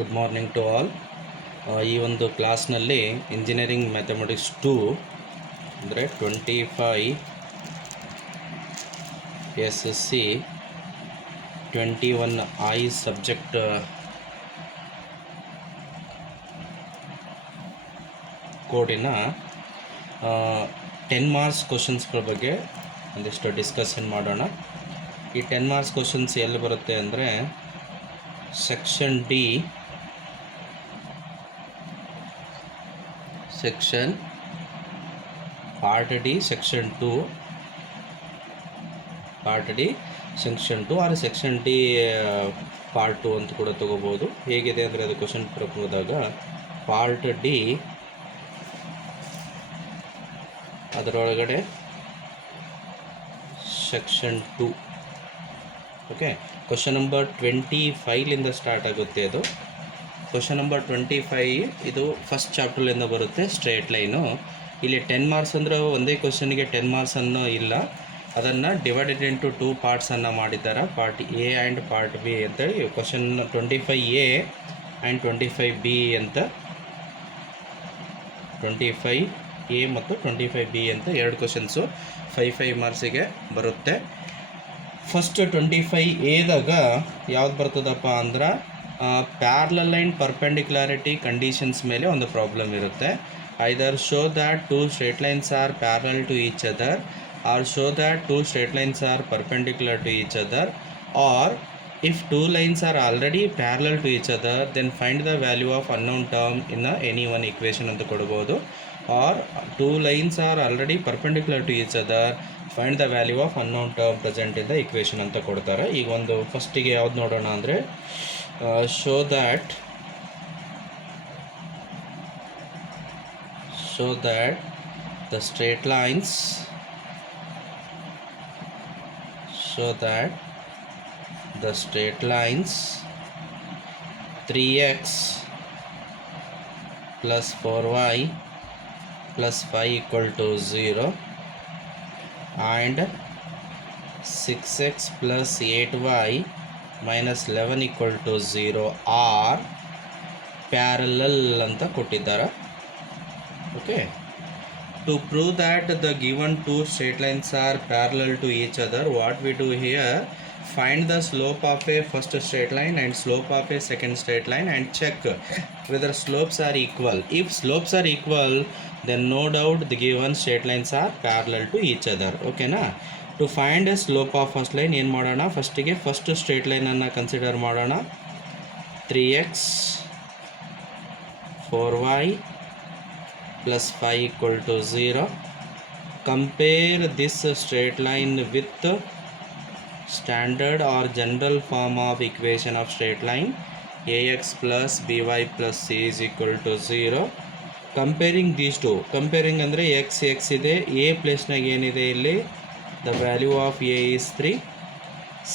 Good morning to all. ಈ ಒಂದು ಕ್ಲಾಸ್ನಲ್ಲಿ ಇಂಜಿನಿಯರಿಂಗ್ ಮ್ಯಾಥಮೆಟಿಕ್ಸ್ 2 ಅಂದರೆ 25 SSC 21 I ಸಬ್ಜೆಕ್ಟ್ ಕೋಡಿನ 10 ಮಾರ್ಕ್ಸ್ ಕ್ವಶನ್ಸ್ಗಳ ಬಗ್ಗೆ ಒಂದಿಷ್ಟು ಡಿಸ್ಕಷನ್ ಮಾಡೋಣ. ಈ 10 ಮಾರ್ಕ್ಸ್ ಕ್ವಶನ್ಸ್ ಎಲ್ಲಿ ಬರುತ್ತೆ ಅಂದರೆ section D, section part D, section 2 or section D part 2 ಅಂತ ಕೂಡ ತಗೋಬೋದು. ಹೇಗಿದೆ ಅಂದರೆ ಅದು ಕ್ವಶನ್ ಹೋದಾಗ ಪಾರ್ಟ್ ಡಿ ಅದರೊಳಗಡೆ ಸೆಕ್ಷನ್ 2. ಓಕೆ, ಕ್ವಶನ್ ನಂಬರ್ 25ಲಿಂದ ಸ್ಟಾರ್ಟ್ ಆಗುತ್ತೆ. ಅದು ಕ್ವಶನ್ ನಂಬರ್ 25 ಇದು ಫಸ್ಟ್ ಚಾಪ್ಟರ್ಲಿಂದ ಬರುತ್ತೆ, ಸ್ಟ್ರೇಟ್ ಲೈನು. ಇಲ್ಲಿ 10 ಮಾರ್ಕ್ಸ್ ಅಂದರೆ ಒಂದೇ ಕ್ವಶನ್ಗೆ 10 ಮಾರ್ಕ್ಸ್ ಅನ್ನೋ ಇಲ್ಲ, ಅದನ್ನು ಡಿವೈಡೆಡ್ ಇಂಟು 2 ಪಾರ್ಟ್ಸನ್ನು ಮಾಡಿದ್ದಾರೆ, part A and part B ಅಂತೇಳಿ. ಕ್ವಶನ್ 25A ಆ್ಯಂಡ್ 25B ಅಂತ 25A ಮತ್ತು 25B ಅಂತ ಎರಡು ಕ್ವಶನ್ಸು 5 ಮಾರ್ಕ್ಸಿಗೆ ಬರುತ್ತೆ. ಫಸ್ಟ್ 25Aದಾಗ ಯಾವ್ದು ಬರ್ತದಪ್ಪ ಅಂದ್ರೆ ಪ್ಯಾರಲಲ್ ಆ್ಯಂಡ್ ಪರ್ಪೆಂಡಿಕ್ಯುಲಾರಿಟಿ ಕಂಡೀಷನ್ಸ್ ಮೇಲೆ ಒಂದು ಪ್ರಾಬ್ಲಮ್ ಇರುತ್ತೆ. Either show that 2 straight lines are parallel to each other, or show that 2 straight lines are perpendicular to each other, or if 2 lines are already parallel to each other then find the value of unknown term in any one equation ಅಂತ ಕೊಡಬಹುದು. or 2 lines are already perpendicular to each other, find the value of unknown term present in the equation ಅಂತ ಕೊಡ್ತಾರೆ. ಈಗ ಒಂದು ಫಸ್ಟಿಗೆ ಯಾವ್ದು ನೋಡೋಣ ಅಂದರೆ show that the straight lines show that the straight lines 3x plus 4y plus 5 equal to 0 and 6x plus 8y minus 11 equal to 0 are parallel ಅಂತ ಕೊಟ್ಟಿದ್ದಾರೆ. Okay, to prove that the given 2 straight lines are parallel to each other, what we do here, find the slope of a first straight line and slope of a second straight line and check whether slopes are equal. If slopes are equal, then no doubt the given straight lines are parallel to each other. Okay na? To find a slope of first line ಏನು ಮಾಡೋಣ, ಫಸ್ಟಿಗೆ first straight ಲೈನನ್ನು ಕನ್ಸಿಡರ್ ಮಾಡೋಣ. 3x 4y plus 5 equal to 0. Compare this straight line with standard or general form of equation of straight line ax plus by plus c is equal to 0. Comparing these two, comparing ಅಂದರೆ x ಇದೆ, a ಪ್ಲೇಸ್ನಾಗ ಏನಿದೆ ಇಲ್ಲಿ, the value of a is 3.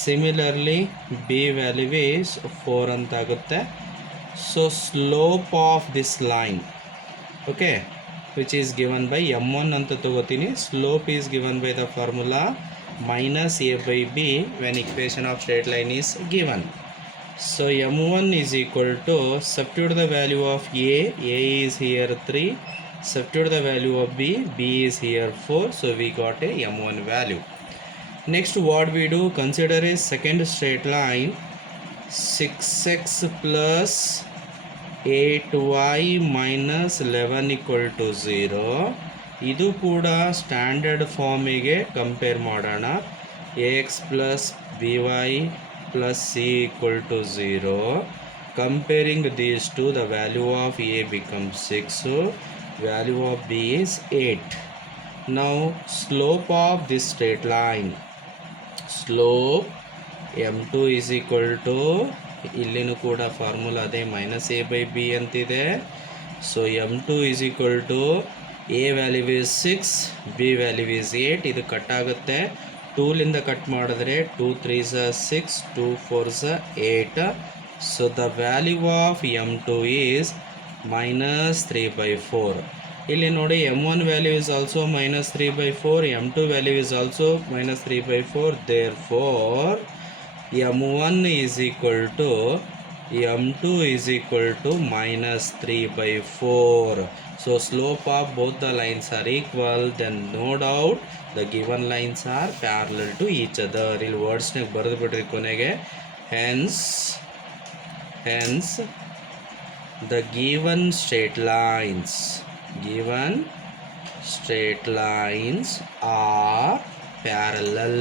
Similarly b value is 4 ಅಂತ ಆಗುತ್ತೆ. So slope of this line, okay, which is given by m1 ಅಂತ ತಗೋತೀನಿ. Slope is given by the formula minus a by b when equation of straight line is given. So m1 is equal to, substitute the value of a is here 3, substitute the value of b is here 4, so we got a m1 value. Next what we do, consider a second straight line 6x plus 8y minus 11 equal to 0. ಇದು ಕೂಡ ಸ್ಟ್ಯಾಂಡರ್ಡ್ ಫಾರ್ಮಿಗೆ ಕಂಪೇರ್ ಮಾಡೋಣ. ax plus by plus c equal to 0. Comparing these two, the value of a becomes 6, value of b is 8. Now slope of this straight line, slope m2 is equal to, ಇಲ್ಲಿನೂ ಕೂಡ ಫಾರ್ಮುಲಾ ಅದೇ minus a by b ಅಂತಿದೆ. So m2 is equal to a value is 6, b value is 8. ಇದು ಕಟ್ ಆಗುತ್ತೆ, 2ಲಿಂದ ಕಟ್ ಮಾಡಿದ್ರೆ 2 3s 6, 2 4s 8. So the value of m2 is minus 3 by 4. ಇಲ್ಲಿ ನೋಡಿ m1 value is also minus 3 by 4, m2 value is also minus 3 by 4. Therefore m1 is equal to m2 is equal to minus 3 by 4. So slope of both the lines are equal, then no doubt the given lines are parallel to each other. ಇಲ್ಲಿ ವರ್ಡ್ಸ್ನಾಗ ಬರೆದು ಬಿಡ್ರಿ ಕೊನೆಗೆ. hence the given straight lines are parallel.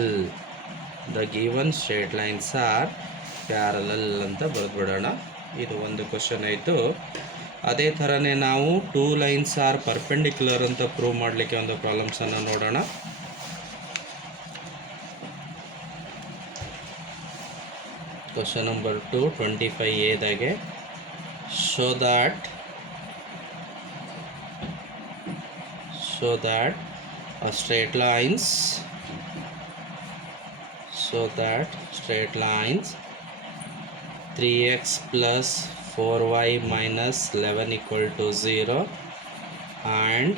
The given straight lines are parallel ಅಂತ ಬರೆದ್ಬಿಡೋಣ. ಇದು ಒಂದು ಕ್ವಶನ್ ಆಯಿತು. ಅದೇ ಥರನೇ ನಾವು 2 lines are perpendicular ಅಂತ ಪ್ರೂವ್ ಮಾಡಲಿಕ್ಕೆ ಒಂದು ಪ್ರಾಬ್ಲಮ್ಸನ್ನು ನೋಡೋಣ. ಕ್ವಶನ್ ನಂಬರ್ 2 25A ದಾಗೆ show that straight lines 3x plus 4y minus 11 equal to 0 and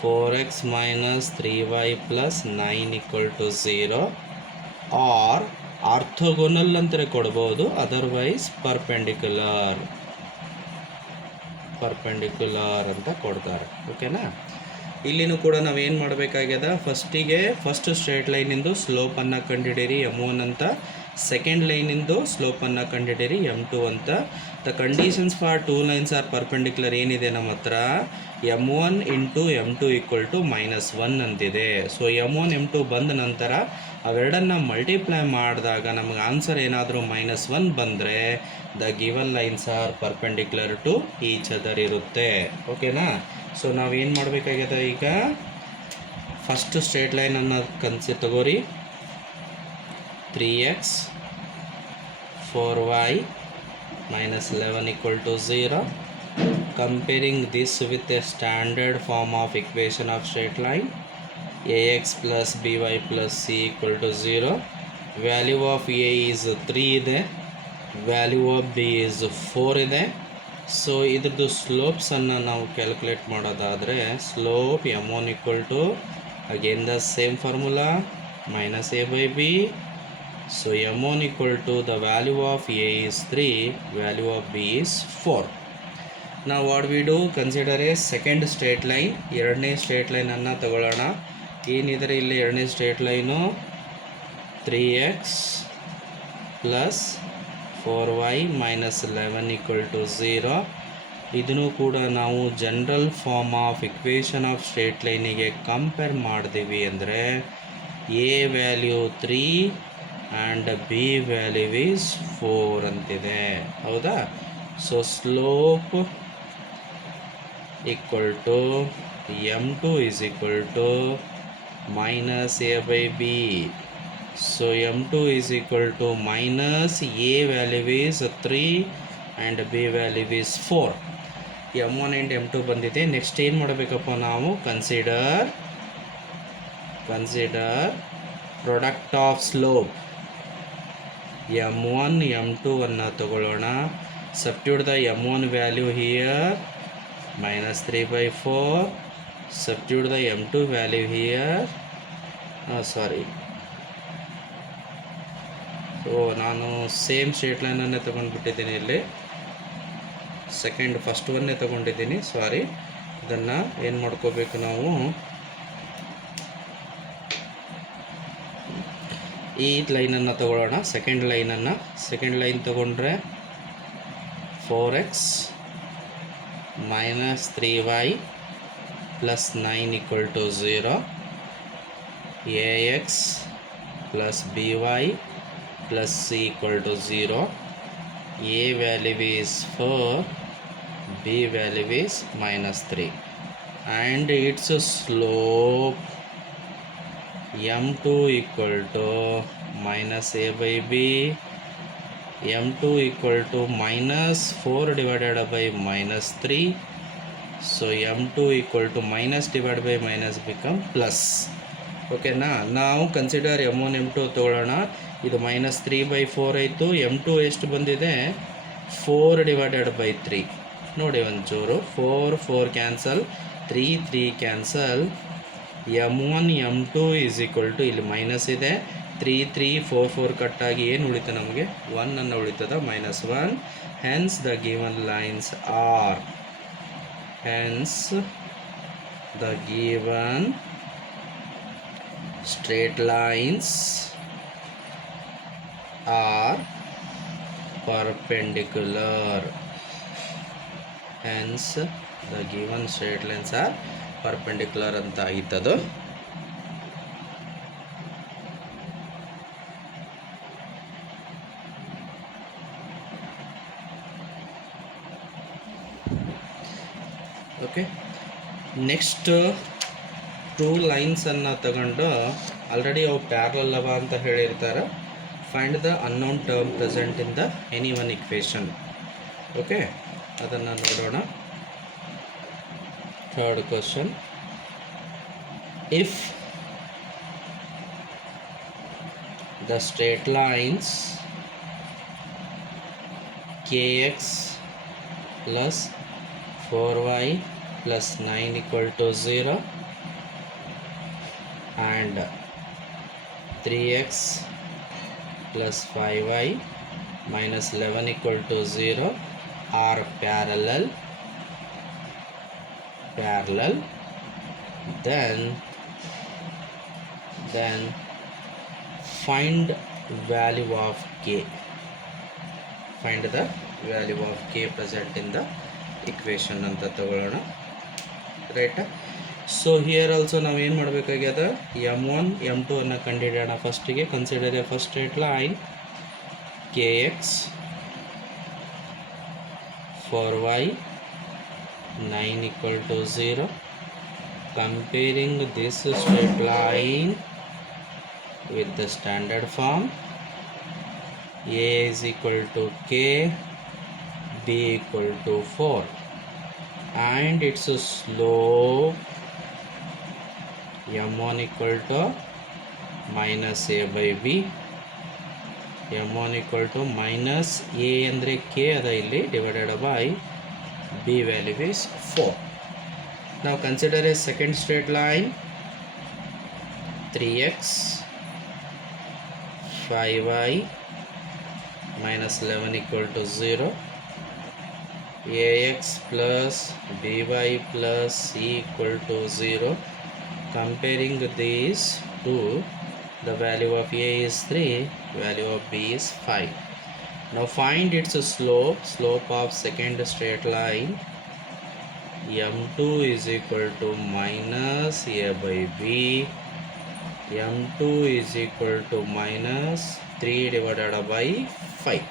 4x minus 3y plus 9 equal to 0 or orthogonal ಅಂತ ಕೊಡ್ಬೋದು, ಅದರ್ವೈಸ್ ಪರ್ಪೆಂಡಿಕ್ಯುಲರ್ ಅಂತ ಕೊಡ್ತಾರೆ. ಓಕೆನಾ? ಇಲ್ಲಿನೂ ಕೂಡ ನಾವೇನು ಮಾಡಬೇಕಾಗ್ಯದ, ಫಸ್ಟ್ ಸ್ಟ್ರೇಟ್ ಲೈನಿಂದು ಸ್ಲೋಪನ್ನು ಕಂಡುಹಿಡೀರಿ m1 ಅಂತ, ಸೆಕೆಂಡ್ ಲೈನಿಂದು ಸ್ಲೋಪನ್ನು ಕಂಡುಹಿಡೀರಿ m2 ಅಂತ. The conditions for 2 lines R perpendicular ಏನಿದೆ ನಮ್ಮ ಹತ್ರ, m1 into m2 equal to -1 ಅಂತಿದೆ. ಸೊ m1 m2 ಬಂದ ನಂತರ ಅವೆರಡನ್ನು ಮಲ್ಟಿಪ್ಲೈ ಮಾಡಿದಾಗ ನಮಗೆ ಆನ್ಸರ್ ಏನಾದರೂ -1 ಬಂದರೆ the given lines are perpendicular to each other ಇರುತ್ತೆ. ಓಕೆನಾ? ಸೊ ನಾವೇನು ಮಾಡಬೇಕಾಗ್ಯದ, ಈಗ ಫಸ್ಟ್ ಸ್ಟ್ರೇಟ್ ಲೈನನ್ನು ತಗೋರಿ. 3x 4y minus 11 equal to 0. Comparing this with a standard form of equation of straight line, ax plus by plus c equal to 0. Value of a is 3 ಇದೆ, value of b is 4 ಇದೆ. ಸೊ ಇದ್ರದ್ದು ಸ್ಲೋಪ್ಸನ್ನು ನಾವು ಕ್ಯಾಲ್ಕುಲೇಟ್ ಮಾಡೋದಾದರೆ, slope m1 equal to again the same formula minus a by b. So m1 equal to the value of a is 3, value of b is 4. Now what we do, consider a second straight line. ಎರಡನೇ straight ಲೈನನ್ನು ತಗೊಳ್ಳೋಣ. ಏನಿದ್ರೆ ಇಲ್ಲಿ ಎರಡನೇ straight line 3x plus 4y minus 11 equal to 0. ಇದನ್ನು ಕೂಡ ನಾವು general form of equation of straight ಲೈನಿಗೆ ಕಂಪೇರ್ ಮಾಡಿದೀವಿ ಅಂದರೆ a value 3 and B value is 4 ಅಂತಿದೆ. ಹೌದಾ? So slope equal to m2 is equal to minus a by b. So m2 is equal to minus a value is 3 and b value is 4. m1 and m2 ಬಂದಿದೆ. ನೆಕ್ಸ್ಟ್ ಏನು ಮಾಡಬೇಕಪ್ಪ ನಾವು, consider product of slope m1 m2 ಅನ್ನು ತಗೊಳ್ಳೋಣ. Substitute the m1 value here minus 3 by 4. Substitute the m2 value here. So ನಾನು same straight ಲೈನನ್ನೇ ತೊಗೊಂಡ್ಬಿಟ್ಟಿದ್ದೀನಿ. ಇಲ್ಲಿ ಫಸ್ಟ್ ಒನ್ನೇ ತೊಗೊಂಡಿದ್ದೀನಿ. ಇದನ್ನು ಏನು ಮಾಡ್ಕೋಬೇಕು ನಾವು, ಈ ಲೈನನ್ನು ತಗೊಳ್ಳೋಣ. ಸೆಕೆಂಡ್ ಲೈನ್ ತಗೊಂಡ್ರೆ 4x minus 3y plus 9 equal to 0. ax plus by plus c equal to 0. a value is 4, b value is -3, and its slope m2 equal to minus a by b, m2 equal to minus 4 divided by -3. So m2 equal to minus divided by minus become plus. ಓಕೆನಾ? ನಾವು consider m1 m2 ತಗೊಳ್ಳೋಣ. ಇದು -3 by 4 ಆಯಿತು. m2 ಎಷ್ಟು ಬಂದಿದೆ, 4 divided by 3. ನೋಡಿ ಒಂಚೂರು, 4 ಕ್ಯಾನ್ಸಲ್, 3 cancel. m1 m2 is equal to, ಇಲ್ಲಿ ಮೈನಸ್ ಇದೆ, 3 3 4 4 ಕಟ್ಟಾಗಿ ಏನು ಉಳಿತು ನಮಗೆ 1 ಅನ್ನು ಉಳಿತದ -1. Hence the given lines R the given straight lines are perpendicular. Hence the given straight lines are perpendicular ಅಂತ ಆಗಿತ್ತದು. ಓಕೆ, ನೆಕ್ಸ್ಟ್ 2 ಲೈನ್ಸನ್ನು ತಗೊಂಡು ಆಲ್ರೆಡಿ ಅವು ಪ್ಯಾರಲಲ್ ಅವ ಅಂತ ಹೇಳಿರ್ತಾರೆ. Find the unknown term present in the any one equation. Okay, ಅದನ್ನು ನೋಡೋಣ. Third question, if the straight lines kx plus 4y plus 9 equal to 0 and 3x plus 5y minus 11 equal to 0 are parallel, then find value of k. Find the value of k present in the equation ಅಂತ ತಗೊಳ್ಳೋಣ. Right, so here also ನಾವೇನು ಮಾಡಬೇಕಾಗ್ಯದ, m1 m2 ಅನ್ನು ಕಂಡುಹಿಡಿಯೋಣ. ಫಸ್ಟಿಗೆ consider A first straight line kx 4y 9 equal to 0. Comparing this straight line with the standard form, a is equal to k, b equal to 4, and its slope m1 equal to minus a by b. m1 equal to minus a ಅಂದರೆ k ಅದ ಇಲ್ಲಿ, divided by b value is 4. Now consider a second straight line 3x 5y minus 11 equal to 0. ax plus by plus c equal to 0. Comparing these two, the value of a is 3, value of b is 5. Now find its slope of second straight line. m2 is equal to minus a by b. m2 is equal to minus 3 divided by 5.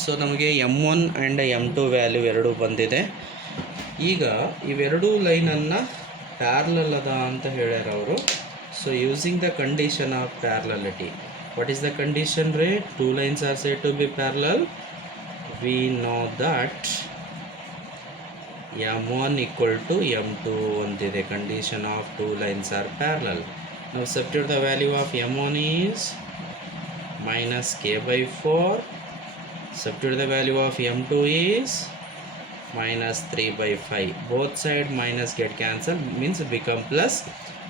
ಸೊ ನಮಗೆ m1 and m2 value ಎರಡೂ ಬಂದಿದೆ. ಈಗ ಇವೆರಡೂ ಲೈನನ್ನು ಪ್ಯಾರಲಲ್ ಅದ ಅಂತ ಹೇಳ್ಯಾರ ಅವರು. So using the condition of parallelity, what is the condition ರೇ? 2 lines are said to be parallel. We know that m1 equal to m2 ಅಂತಿದೆ. Condition of 2 lines are parallel. ನಾವು substitute the value of m1 is minus k by 4. Substitute the value of m2 is minus 3 by 5. Both side minus get cancelled, means become plus.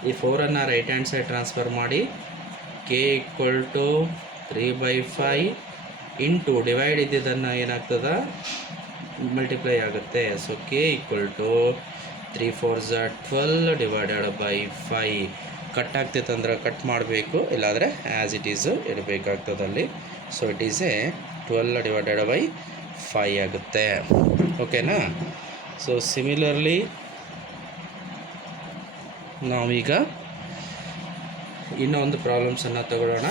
ಈ 4 ಅನ್ನು right hand side transfer ಮಾಡಿ k equal to 3 by 5 into divide ಇದ್ದಿದ್ದನ್ನು ಏನಾಗ್ತದ multiply ಆಗುತ್ತೆ. So k equal to 3 4s 12 divided by 5. Cut ಆಗ್ತೈತೆ ಅಂದ್ರೆ cut ಮಾಡಬೇಕು, ಇಲ್ಲಾಂದರೆ ಆ್ಯಸ್ ಇಟ್ ಈಸು ಇಡಬೇಕಾಗ್ತದಲ್ಲಿ. So it is a 12 divided by 5 ಆಗುತ್ತೆ. ಓಕೆನಾ? ಸೊ ಸಿಮಿಲರ್ಲಿ ನಾವೀಗ ಇನ್ನೊಂದು ಪ್ರಾಬ್ಲಮ್ಸನ್ನು ತಗೊಳ್ಳೋಣ.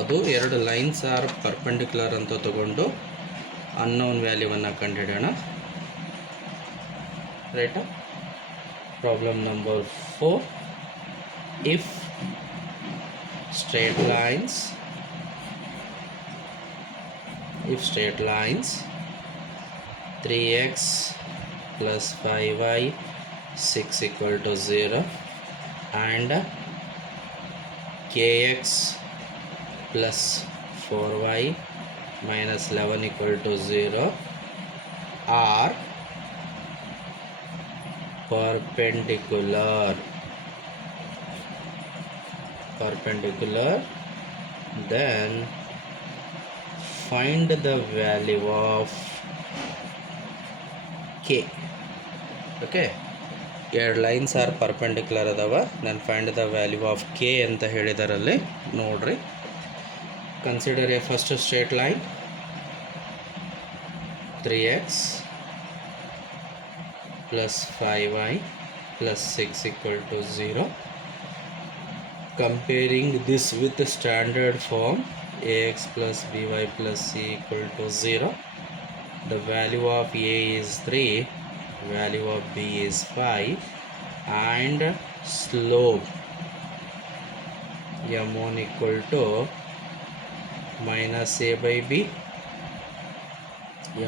ಅದು 2 ಲೈನ್ಸ್ ಆರ್ ಪರ್ಪೆಂಡಿಕ್ಯುಲರ್ ಅಂತ ತಗೊಂಡು ಅನ್ನೋನ್ ವ್ಯಾಲ್ಯೂವನ್ನು ಕಂಡುಹಿಡಿಯೋಣ. ರೈಟಾ? Problem number 4. If straight lines 3x plus 5y 6 equal to 0 and kx plus 4y minus 11 equal to 0 are perpendicular perpendicular, then find the value of k. Okay, ಎರಡು ಲೈನ್ಸ್ ಆರ್ ಪರ್ಪೆಂಡಿಕ್ಯುಲರ್ ಅದಾವ, ನಾನು find the value of K ಅಂತ ಹೇಳಿದಾರಲ್ಲಿ ನೋಡ್ರಿ. Consider A first straight line 3x plus 5y plus 6 equal to 0. Comparing this with the standard form ax plus by plus c equal to 0. The value of a is 3, value of b is 5, and slope m1 equal to minus a by b,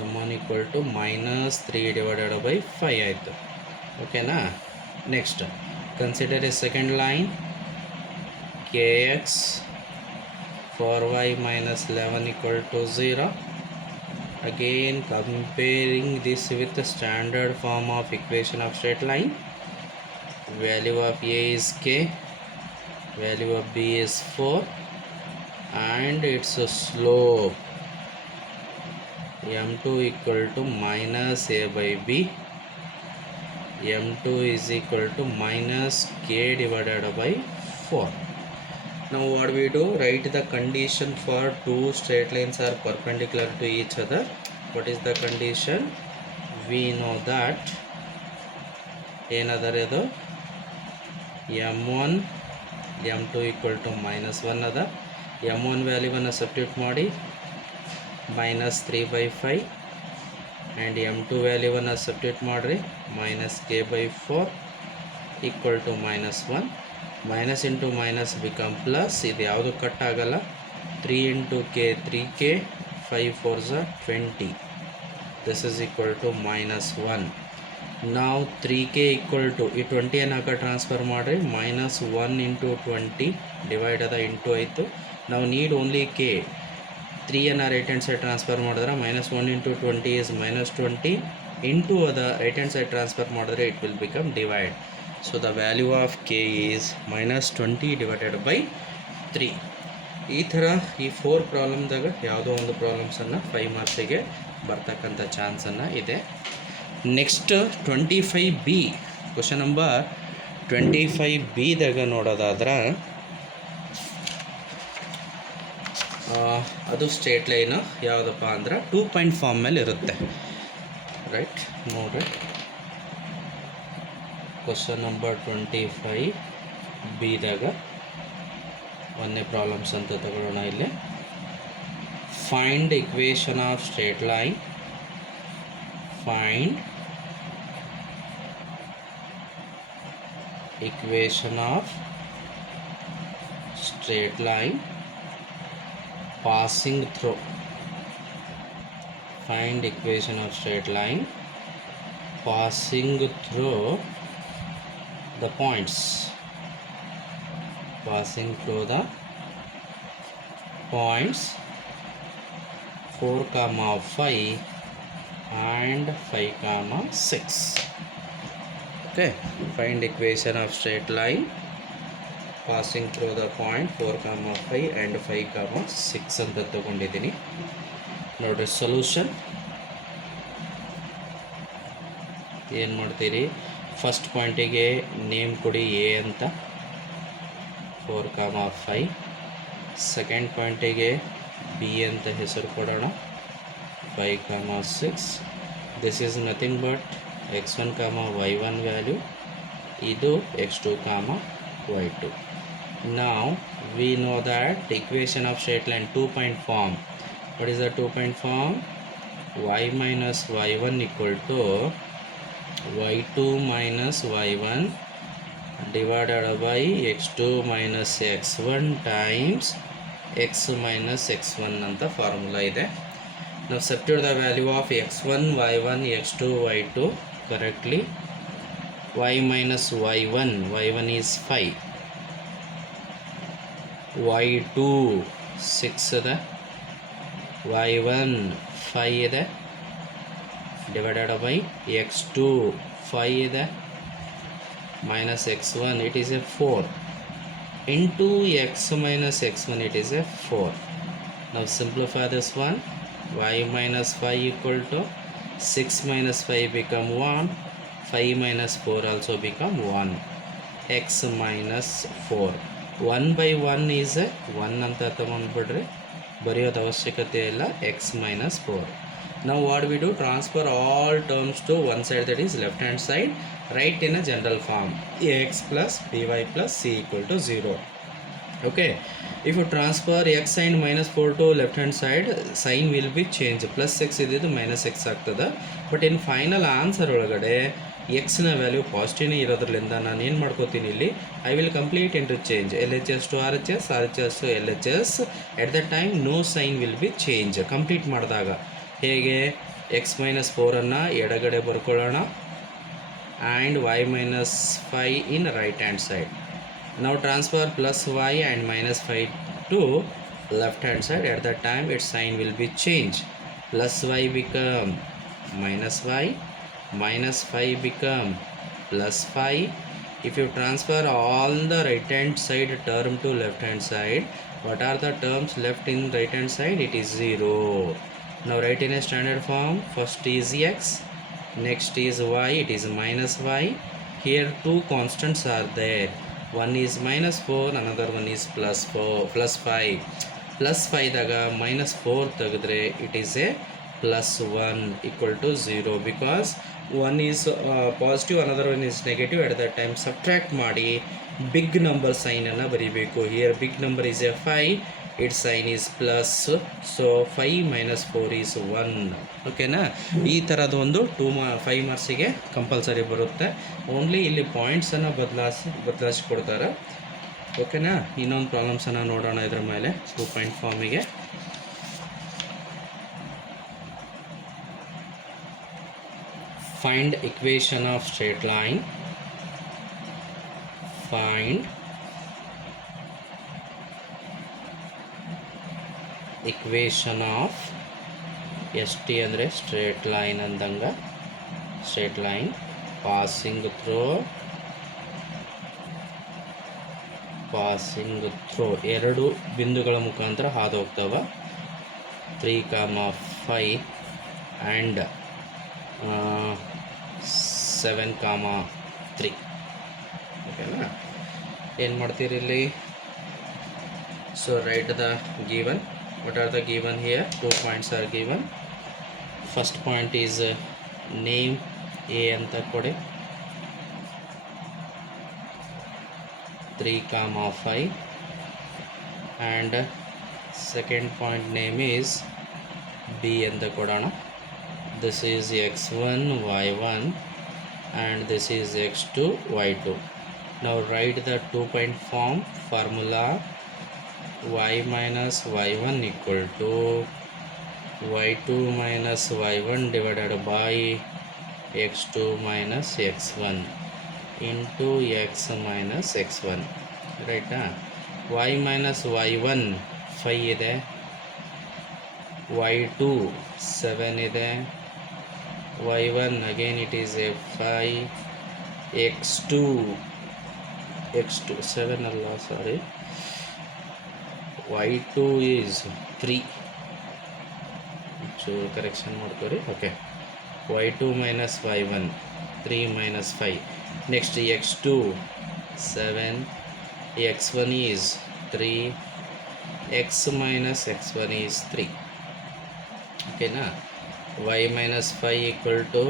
m1 equal to minus 3 divided by 5 ಆಯಿತು. ಓಕೆನಾ. Next consider A second line kx 4y minus 11 equal to 0. Again comparing this with the standard form of equation of straight line, value of a is k, value of b is 4, and its slope m2 equal to minus a by b, m2 is equal to minus k divided by 4. Now what we do, write the condition for two straight lines are perpendicular to each other. What is the condition? We know that ಏನದರ ಇದು m1 m2 equal to minus 1 ಅದ. m1 ವ್ಯಾಲ್ಯೂವನ್ನು ಸಬ್ಸ್ಟಿಟ್ಯೂಟ್ ಮಾಡಿ minus 3 by 5, and m2 ವ್ಯಾಲ್ಯೂವನ್ನು ಸಬ್ಸ್ಟಿಟ್ಯೂಟ್ ಮಾಡಿರಿ minus k by 4 equal to minus 1. Minus into minus become plus, ಇದು ಯಾವುದು cut ಆಗಲ್ಲ. 3 into k 3k, 5 4s 20, this is equal to minus 1. ನಾವು 3k ಈಕ್ವಲ್ ಟು ಈ 20 ಹಾಕ ಟ್ರಾನ್ಸ್ಫರ್ ಮಾಡಿರಿ minus 1 ಇಂಟು 20 ಡಿವೈಡ್ ಅದ ಇಂಟು ಆಯಿತು. ನಾವು need only K. 3 right hand side transfer ಮಾಡಿದ್ರೆ minus 1 ಇಂಟು 20 is minus 20 ಇಂಟು ಅದ ರೈಟ್ ಹ್ಯಾಂಡ್ ಸೈಡ್ ಟ್ರಾನ್ಸ್ಫರ್ ಮಾಡಿದ್ರೆ it will become divide. So the value of k is minus 20 divided by 3. ಈ ಥರ ಈ 4 ಪ್ರಾಬ್ಲಮ್ದಾಗ ಯಾವುದೋ ಒಂದು ಪ್ರಾಬ್ಲಮ್ಸನ್ನು 5 ಮಾರ್ಕ್ಸಿಗೆ ಬರ್ತಕ್ಕಂಥ ಚಾನ್ಸನ್ನು ಇದೆ. ನೆಕ್ಸ್ಟ್ 25B, ಕ್ವಶನ್ ನಂಬರ್ 25Bದಾಗ ನೋಡೋದಾದ್ರೆ ಅದು ಸ್ಟ್ರೇಟ್ ಲೈನು ಯಾವುದಪ್ಪ ಅಂದ್ರೆ 2 ಪಾಯಿಂಟ್ ಫಾರ್ಮ್ ಮೇಲೆ ಇರುತ್ತೆ. ರೈಟ್, ನೋಡ್ರಿ ಕ್ವಶನ್ ನಂಬರ್ 25Bದಾಗ ಒಂದೇ ಪ್ರಾಬ್ಲಮ್ಸ್ ಅಂತ ತಗೊಳ್ಳೋಣ. ಇಲ್ಲಿ find equation of straight line, find equation of straight line passing through, find equation of straight line passing through the points, passing through the points 4, 5 and 5, 6. Okay, find equation of straight line passing through the point 4, 5 and 5, 6 ಅಂತ ತಗೊಂಡಿದ್ದೀನಿ. ನೋಡ್ರಿ ಸೊಲ್ಯೂಷನ್ ಏನು ಮಾಡ್ತೀರಿ, ಫಸ್ಟ್ ಪಾಯಿಂಟಿಗೆ ನೇಮ್ ಕೊಡಿ ಎ ಅಂತ 4, 5. ಸೆಕೆಂಡ್ ಪಾಯಿಂಟಿಗೆ ಬಿ ಅಂತ ಹೆಸರು ಕೊಡೋಣ 5, 6. This is nothing but x1, y1 value, ಇದು x2, y2. Now we know that the equation of straight line 2 point form. What is the 2 point form? Y minus y1 equal to y2 minus y1 divided by x2 minus x1 times x minus x1 ಅಂತ ಫಾರ್ಮುಲಾ ಇದೆ. Now substitute the value of x1, y1, x2, y2 correctly. Y minus y1, y1 is 5, y2 6 ಇದೆ, y1 5 ಇದೆ, divided by x2 5 ಇದೆ, minus x1 it is a 4, into x minus x1, it is a 4. Now simplify this one. Y minus 5 equal to 6 minus 5 become 1. 5 minus 4 also become 1. X minus 4. 1 by 1 is a 1 ಅಂತ ತಗೊಂಡ್ಬಿಡ್ರಿ, ಬರೆಯೋದು ಅವಶ್ಯಕತೆ ಇಲ್ಲ. X minus 4. Now what we do? Transfer all terms to one side, that is left hand side. Write in a general form. Ax plus by plus c equal to 0. Okay, if you transfer x sin minus 4 to left hand side, sign will be changed. Plus x ಇದ್ದಿದ್ದು minus x ಆಗ್ತದೆ. But in final answer ಒಳಗಡೆ ಎಕ್ಸ್ನ value ಪಾಸಿಟಿವ್ನೇ ಇರೋದ್ರಿಂದ ನಾನು ಏನು ಮಾಡ್ಕೋತೀನಿ ಇಲ್ಲಿ, I will complete interchange L H S to R H S, R H S to L H S. At the time no sign will be change. Complete ಮಾಡಿದಾಗ ಹೇಗೆ, ಎಕ್ಸ್ ಮೈನಸ್ 4ಅನ್ನು ಎಡಗಡೆ ಬರ್ಕೊಳ್ಳೋಣ and y minus 5 in right hand side. Now transfer plus y and minus 5 to left hand side. At that time its sign will be changed. Plus y become minus y, minus 5 become plus 5. If you transfer all the right hand side term to left hand side, what are the terms left in right hand side? It is 0. Now write in a standard form. First is x, next is y, it is minus y. Here two constants are there. One is minus 4, another one is plus 5. Plus 5 daga minus 4 ತೆಗೆದ್ರೆ it is a plus 1 equal to 0, because one is positive, another one is negative. At that time subtract ಮಾಡಿ big number sign ಅನ್ನು ಬರಿಬೇಕು. Here big number is a 5, its sign is plus, so 5 minus 4 is 1. ಓಕೆನಾ? ಈ ಥರದ ಒಂದು 5 ಮಾರ್ಕ್ಸಿಗೆ ಕಂಪಲ್ಸರಿ ಬರುತ್ತೆ. ಓನ್ಲಿ ಇಲ್ಲಿ ಪಾಯಿಂಟ್ಸನ್ನು ಬದಲಾಯಿಸಿ ಕೊಡ್ತಾರೆ. ಓಕೆನಾ? ಇನ್ನೊಂದು ಪ್ರಾಬ್ಲಮ್ಸನ್ನು ನೋಡೋಣ ಇದ್ರ ಮೇಲೆ 2 ಪಾಯಿಂಟ್ ಫಾರ್ಮಿಗೆ. Find equation of straight line. Find equation of ST ಅಂದರೆ straight line ಅಂದಂಗ, straight line passing through ಎರಡು ಬಿಂದುಗಳ ಮುಖಾಂತರ ಹಾದು ಹೋಗ್ತಾವ. 3, 5 and 7, 3. ಓಕೆನಾ? ಏನು ಮಾಡ್ತೀರಿ ಇಲ್ಲಿ? So right the given. What are the given here? 2 points are given. First point is name A ಅಂತ ಕೊಡಿ. 3, 5 and second point name is B ಅಂತ ಕೊಡೋಣ. This is x1, y1 and this is x2, y2. Now write the 2 point form. Formula y minus y1 equal to y2 minus y1 divided by x2 minus x1 into x minus x1. Right? Y minus y1 5 ಇದೆ, y2 7 ಇದೆ, y1 again it is a 5, x2 7 ಅಲ್ಲ, sorry, y2 is 3. So correction ಮಾಡ್ಕೊರಿ. Okay, y2 minus y1 3 minus 5. Next x2 7, x1 is 3, x minus x1 is 3. ಓಕೆನಾ? y minus 5 equal to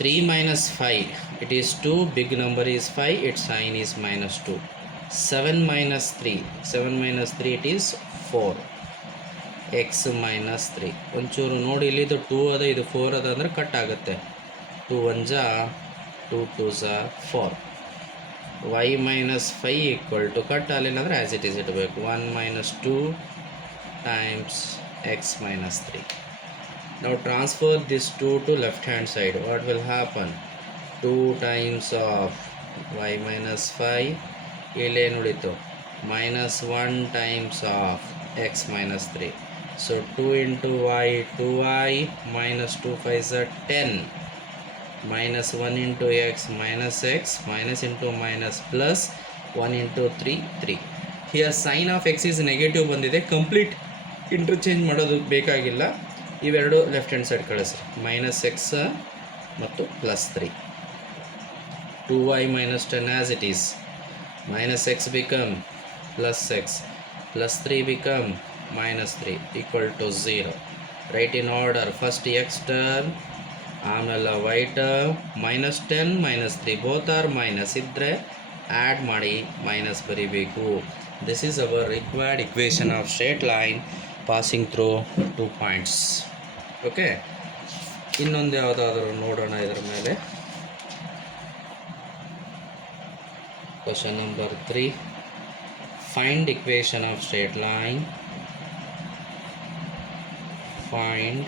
3 minus 5, it is 2, big number is 5, its sign is minus 2. 7 minus 3 it is 4, x minus 3. ಒಂಚೂರು ನೋಡಿ, ಇಲ್ಲಿದು 2 ಅದ, ಇದು 4 ಅದ ಅಂದರೆ ಕಟ್ ಆಗುತ್ತೆ. 2 1 2 2 4. y minus 5 equal to cut ಅಲ್ಲಿಲ್ಲ ಅಂದರೆ ಆ್ಯಸ್ ಇಟ್ ಈಸ್ ಇಡಬೇಕು. 1 minus 2 times x minus 3. Now transfer this 2 to left hand side. What will happen? 2 times of y minus 5, ಇಲ್ಲಿ ಏನು ಉಳಿತು? minus 1 times of x minus 3. So 2 into y, 2y, minus 2 5 are 10, minus 1 into x, minus into minus plus, 1 into 3 3. Here sign of x is negative ಬಂದಿದೆ, complete interchange ಮಾಡೋದು ಬೇಕಾಗಿಲ್ಲ. ಇವೆರಡು left hand side ಕಳಿಸ್ರಿ. Minus x ಮತ್ತು plus 3. 2y minus 10 as it is. Minus x become plus x. Plus 3 become minus 3 equal to 0. Write in order. First x term, ಆಮೇಲೆ y term, minus 10 minus 3 both are minus ಇದ್ದರೆ ಆ್ಯಡ್ ಮಾಡಿ ಮೈನಸ್ ಬರೀಬೇಕು. This is our required equation of straight line passing through 2 points. Okay, ಇನ್ನೊಂದು ಯಾವುದಾದ್ರೂ ನೋಡೋಣ ಇದರ ಮೇಲೆ. Question number 3. Find equation of straight line. Find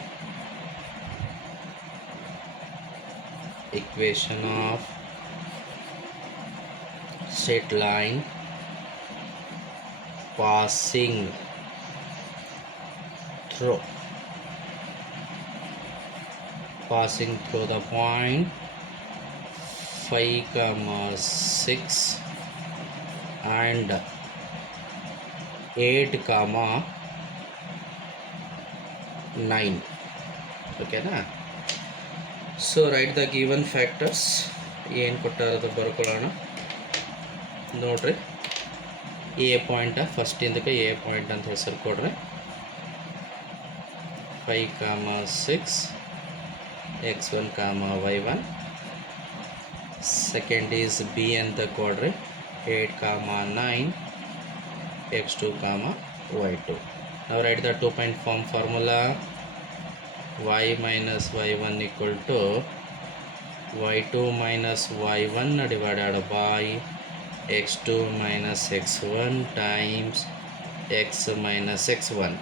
equation of straight line passing through the point 5, 6 and 8, 9. ಓಕೆನಾ? So right the given factors. ಏನು ಕೊಟ್ಟಾರದು ಬರ್ಕೊಳ್ಳೋಣ ನೋಡ್ರಿ. ಎ ಪಾಯಿಂಟ ಫಸ್ಟಿಂದಕ್ಕೆ ಎ ಪಾಯಿಂಟ್ ಅಂತ ಹೆಸರು ಕೊಡ್ರಿ. 5, 6 x1, y1. Second is B ಅಂತ ಕೊಡ್ರಿ. 8, 9 x2, y2. Now write the 2-point form formula. Y minus y1 equal to y2 minus y1 divided by x2 minus x1 times x minus x1.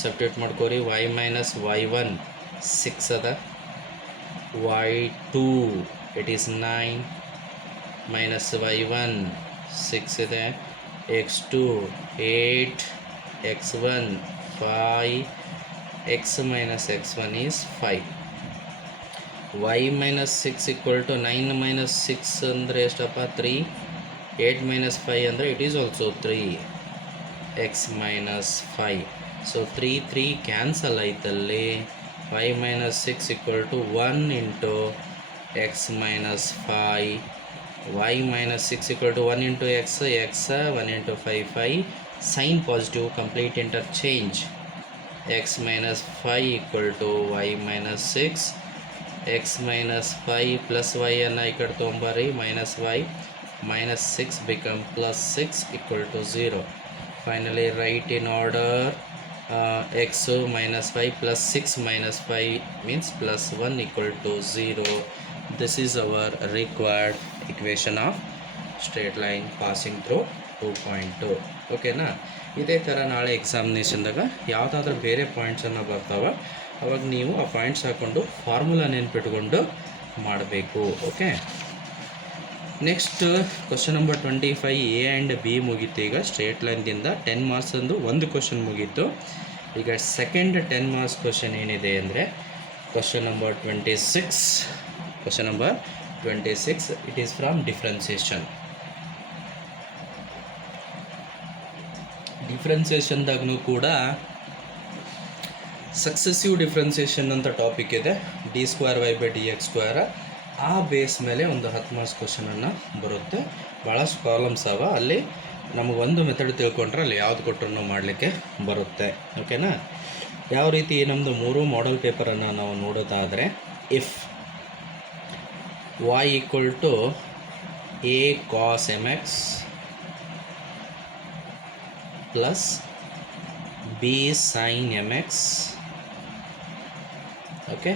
Substitute ಮಾಡ್ಕೋರಿ. y minus y1 6 ಅದ, y2 it is 9 minus y1 6 ಇದೆ, x2 8, x1 5, x minus x1 is 5. y minus 6 equal to 9 minus 6 ಅಂದರೆ ಎಷ್ಟಪ್ಪ 3, 8 minus 5 ಅಂದರೆ it is also 3, x minus 5. So 3 3 cancel ಆಯ್ತಲ್ಲಿ. y minus 6 equal to 1 into x minus 5. y minus 6 equal to 1 into x, 1 into 5 5. Sign positive, complete interchange. x minus 5 equal to y minus 6. x minus 5 plus y ಅನ್ನು ಈ ಕಡೆ ತೊಗೊಂಬರ್ರಿ. minus y minus 6 become plus 6 equal to 0. Finally write in order. X minus 5 plus 6 minus 5 means plus 1 equal to 0. This is our required equation of straight line passing through 2.2. ಓಕೆನಾ? ಇದೇ ಥರ ನಾಳೆ ಎಕ್ಸಾಮಿನೇಷನ್ದಾಗ ಯಾವುದಾದ್ರೂ ಬೇರೆ ಪಾಯಿಂಟ್ಸನ್ನು ಬರ್ತಾವೆ, ಅವಾಗ ನೀವು ಆ ಪಾಯಿಂಟ್ಸ್ ಹಾಕ್ಕೊಂಡು ಫಾರ್ಮುಲಾ ನೆನ್ಪಿಟ್ಕೊಂಡು ಮಾಡಬೇಕು. Okay, next question number 25 A and B ಮುಗೀತು. ಈಗ ಸ್ಟ್ರೇಟ್ ಲೈನ್ದಿಂದ 10 ಮಾರ್ಕ್ಸ್ ಅಂದು ಒಂದು ಕ್ವಶನ್ ಮುಗೀತು. ಈಗ ಸೆಕೆಂಡ್ 10 ಮಾರ್ಕ್ಸ್ ಕ್ವಶನ್ ಏನಿದೆ ಅಂದರೆ question number 26. Question number 26 it is from differentiation. ಡಿಫ್ರೆನ್ಸಿಯೇಷನ್ದಾಗೂ ಕೂಡ ಸಕ್ಸೆಸಿವ್ ಡಿಫ್ರೆನ್ಸಿಯೇಷನ್ ಅಂತ ಟಾಪಿಕ್ ಇದೆ. d²y/dx². ಆ ಬೇಸ್ ಮೇಲೆ ಒಂದು 10 ಮಾರ್ಕ್ಸ್ ಕ್ವಶನನ್ನು ಬರುತ್ತೆ. ಭಾಳಷ್ಟು ಪ್ರಾಬ್ಲಮ್ಸ್ ಅವ. ಅಲ್ಲಿ ನಮಗೊಂದು ಮೆಥಡ್ ತಿಳ್ಕೊಂಡ್ರೆ ಅಲ್ಲಿ ಯಾವ್ದು ಕೊಟ್ಟರು ಮಾಡಲಿಕ್ಕೆ ಬರುತ್ತೆ. ಓಕೆನಾ? ಯಾವ ರೀತಿ ನಮ್ಮದು 3 ಮಾಡೆಲ್ ಪೇಪರನ್ನು ನಾವು ನೋಡೋದಾದರೆ, if y equal to a cos mx plus b sin mx, okay,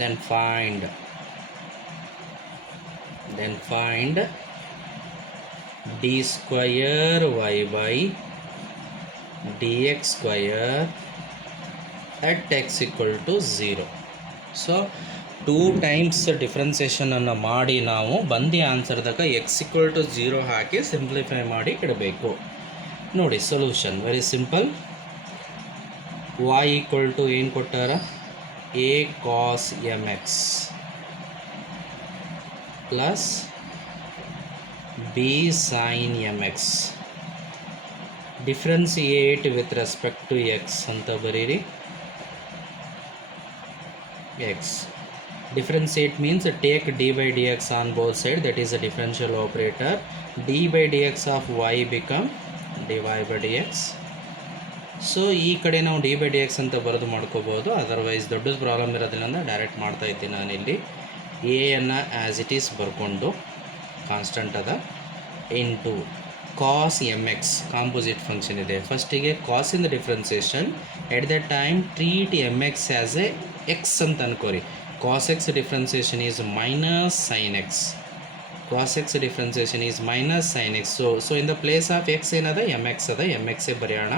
then find d square y by dx square at x equal to 0. So 2 times ಡಿಫ್ರೆನ್ಸಿಯೇಷನನ್ನು ಮಾಡಿ ನಾವು ಬಂದು ಆನ್ಸರ್ದಾಗ x equal to 0 ಹಾಕಿ ಸಿಂಪ್ಲಿಫೈ ಮಾಡಿ ಇಡಬೇಕು. ನೋಡಿ solution very simple. y equal to ಏನು ಕೊಟ್ಟಾರ, a cos mx plus b sin mx. Differentiate with respect to x ಅಂತ ಬರೀರಿ. X differentiate means take d by d x on both side, that is a differential operator. D by d x of y become d y by d x. So ಈ ಕಡೆ ನಾವು D by d X ಅಂತ ಬರೆದು ಮಾಡ್ಕೋಬೋದು, ಅದರ್ವೈಸ್ ದೊಡ್ಡದು ಪ್ರಾಬ್ಲಮ್ ಇರೋದಿಲ್ಲ ಅಂದರೆ ಡೈರೆಕ್ಟ್ ಮಾಡ್ತಾ ಇದ್ದೀನಿ ನಾನಿಲ್ಲಿ. ಎಯನ್ನು ಆ್ಯಸ್ ಇಟ್ ಈಸ್ ಬರ್ಕೊಂಡು ಕಾನ್ಸ್ಟಂಟ್ ಅದ into cos m x composite function ಇದೆ. ಫಸ್ಟಿಗೆ ಕಾಸಿಂದ differentiation at the time treat m x as a x ಅಂತ ಅನ್ಕೋರಿ. Cos x differentiation is minus sine x. Cos x differentiation is minus sine x. So in the place of x ಏನದ m x ಅದ, m ಎಕ್ಸೇ ಬರೆಯೋಣ.